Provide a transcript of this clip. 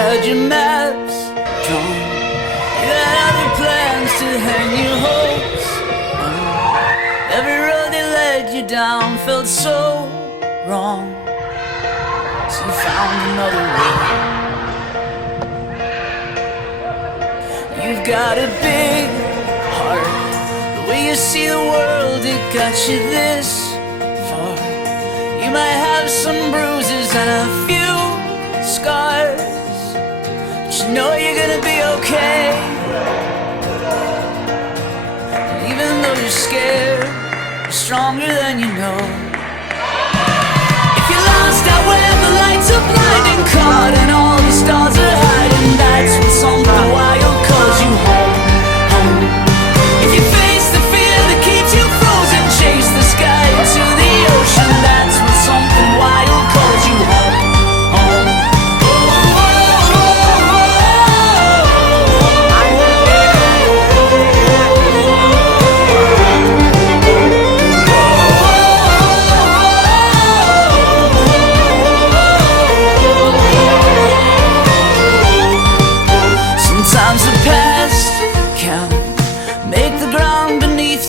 had your maps drawn. You had other plans to hang your hopes on. Every road that led you down felt so wrong. So you found another way. You've got a big heart. The way you see the world, it got you this far. You might have some bruises and a few scars, but you know you're gonna be okay. And even though you're scared, you're stronger than you know. If you're lost out where the lights are blinding, caught in all the stars